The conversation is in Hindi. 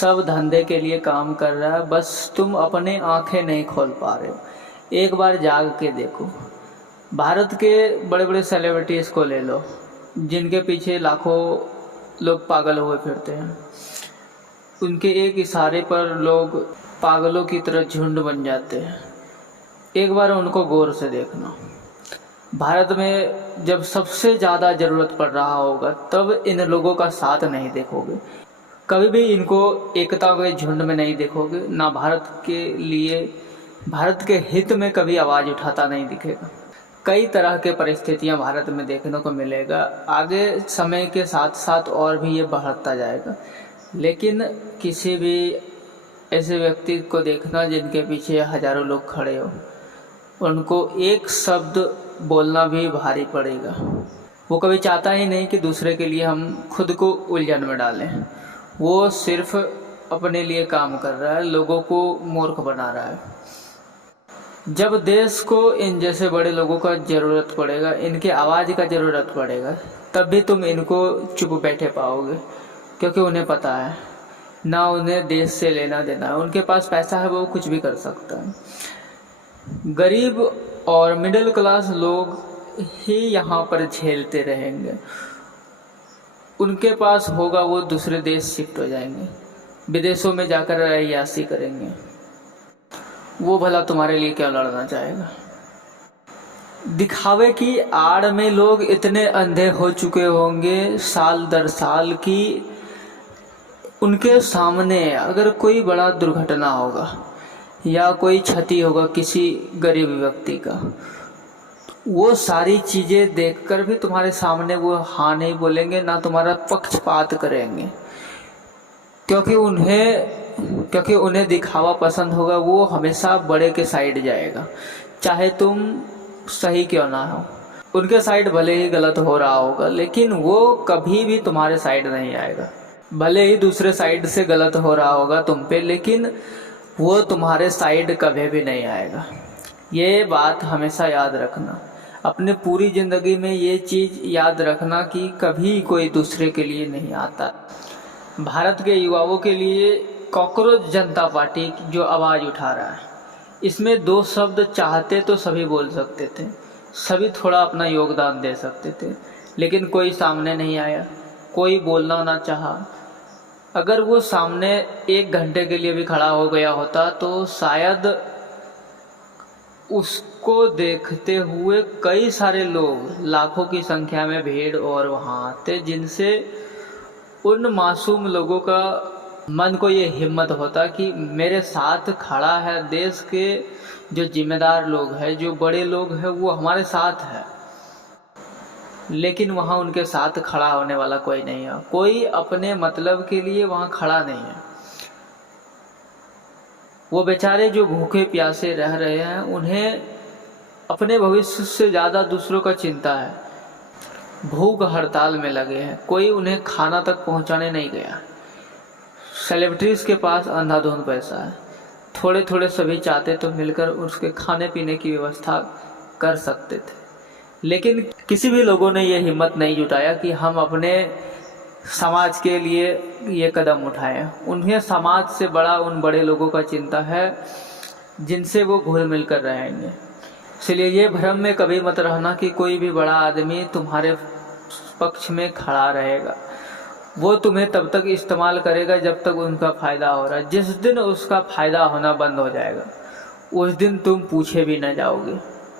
सब धंधे के लिए काम कर रहा है, बस तुम अपने आंखें नहीं खोल पा रहे हो। एक बार जाग के देखो। भारत के बड़े बड़े सेलिब्रिटीज़ को ले लो, जिनके पीछे लाखों लोग पागल हुए फिरते हैं। उनके एक इशारे पर लोग पागलों की तरह झुंड बन जाते हैं। एक बार उनको गौर से देखना। भारत में जब सबसे ज़्यादा ज़रूरत पड़ रहा होगा तब इन लोगों का साथ नहीं देखोगे। कभी भी इनको एकता के झुंड में नहीं देखोगे। ना भारत के लिए, भारत के हित में कभी आवाज़ उठाता नहीं दिखेगा। कई तरह के परिस्थितियां भारत में देखने को मिलेगा। आगे समय के साथ साथ और भी ये बढ़ता जाएगा, लेकिन किसी भी ऐसे व्यक्ति को देखना जिनके पीछे हजारों लोग खड़े हो, उनको एक शब्द बोलना भी भारी पड़ेगा। वो कभी चाहता ही नहीं कि दूसरे के लिए हम खुद को उलझन में डालें। वो सिर्फ अपने लिए काम कर रहा है, लोगों को मूर्ख बना रहा है। जब देश को इन जैसे बड़े लोगों का ज़रूरत पड़ेगा, इनके आवाज़ का ज़रूरत पड़ेगा, तब भी तुम इनको चुप बैठे पाओगे, क्योंकि उन्हें पता है ना उन्हें देश से लेना देना है। उनके पास पैसा है, वो कुछ भी कर सकता है। गरीब और मिडिल क्लास लोग ही यहाँ पर झेलते रहेंगे। उनके पास होगा वो दूसरे देश शिफ्ट हो जाएंगे, विदेशों में जाकर अय्याशी करेंगे। वो भला तुम्हारे लिए क्या लड़ना चाहेगा। दिखावे की आड़ में लोग इतने अंधे हो चुके होंगे साल दर साल की उनके सामने अगर कोई बड़ा दुर्घटना होगा या कोई क्षति होगा किसी गरीब व्यक्ति का, वो सारी चीज़ें देखकर भी तुम्हारे सामने वो हाँ नहीं बोलेंगे, ना तुम्हारा पक्षपात करेंगे, क्योंकि उन्हें दिखावा पसंद होगा। वो हमेशा बड़े के साइड जाएगा, चाहे तुम सही क्यों ना हो। उनके साइड भले ही गलत हो रहा होगा, लेकिन वो कभी भी तुम्हारे साइड नहीं आएगा। भले ही दूसरे साइड से गलत हो रहा होगा तुम पे, लेकिन वो तुम्हारे साइड कभी भी नहीं आएगा। ये बात हमेशा याद रखना। अपने पूरी ज़िंदगी में ये चीज़ याद रखना कि कभी कोई दूसरे के लिए नहीं आता। भारत के युवाओं के लिए कॉकरोच जनता पार्टी जो आवाज़ उठा रहा है, इसमें दो शब्द चाहते तो सभी बोल सकते थे, सभी थोड़ा अपना योगदान दे सकते थे, लेकिन कोई सामने नहीं आया, कोई बोलना ना चाहा। अगर वो सामने 1 घंटे के लिए भी खड़ा हो गया होता तो शायद उसको देखते हुए कई सारे लोग, लाखों की संख्या में भीड़ और वहाँ आते, जिनसे उन मासूम लोगों का मन को ये हिम्मत होता कि मेरे साथ खड़ा है देश के जो जिम्मेदार लोग हैं, जो बड़े लोग हैं, वो हमारे साथ है। लेकिन वहाँ उनके साथ खड़ा होने वाला कोई नहीं है। कोई अपने मतलब के लिए वहाँ खड़ा नहीं है। वो बेचारे जो भूखे प्यासे रह रहे हैं, उन्हें अपने भविष्य से ज़्यादा दूसरों का चिंता है। भूख हड़ताल में लगे हैं, कोई उन्हें खाना तक पहुंचाने नहीं गया। सेलिब्रिटीज़ के पास अंधाधुंध पैसा है, थोड़े थोड़े सभी चाहते तो मिलकर उसके खाने पीने की व्यवस्था कर सकते थे, लेकिन किसी भी लोगों ने ये हिम्मत नहीं जुटाया कि हम अपने समाज के लिए ये कदम उठाएं। उन्हें समाज से बड़ा उन बड़े लोगों का चिंता है जिनसे वो घुल मिल कर रहेंगे। इसलिए ये भ्रम में कभी मत रहना कि कोई भी बड़ा आदमी तुम्हारे पक्ष में खड़ा रहेगा। वो तुम्हें तब तक इस्तेमाल करेगा जब तक उनका फ़ायदा हो रहा है। जिस दिन उसका फ़ायदा होना बंद हो जाएगा, उस दिन तुम पूछे भी न जाओगे।